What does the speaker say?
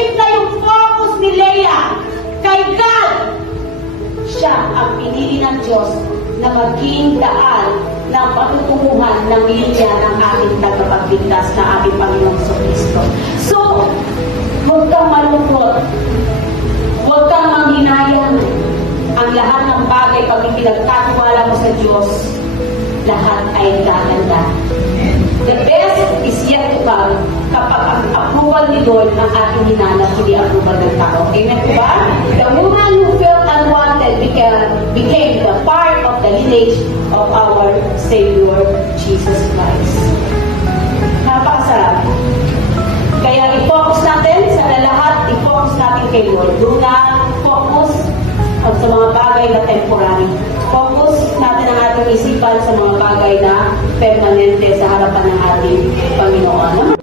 na-shift na yung focus ni Leah kay God. Siya ang pinili ng Diyos na maging daan ng patutunguhan ng linya ng ating tagapagligtas na ating Panginoong Kristo. So, huwag kang malungkot. Huwag kang manghinayang. Ang lahat ng bagay pag ipinagtatiwala mo sa Diyos, lahat ay gaganda. The best is yet to come kapag ang approval ni Lord ang ating hinanap, hindi approval ng tao. Amen po ba? The woman who felt unwanted became the part of the lineage of our Savior, Jesus Christ. Napakasarap. Kaya i-focus natin sa lahat, i-focus natin kay Lord. Do not focus sa mga bagay na temporary. Focus natin ang ating isipan sa mga bagay na permanente sa harapan ng ating Panginoon.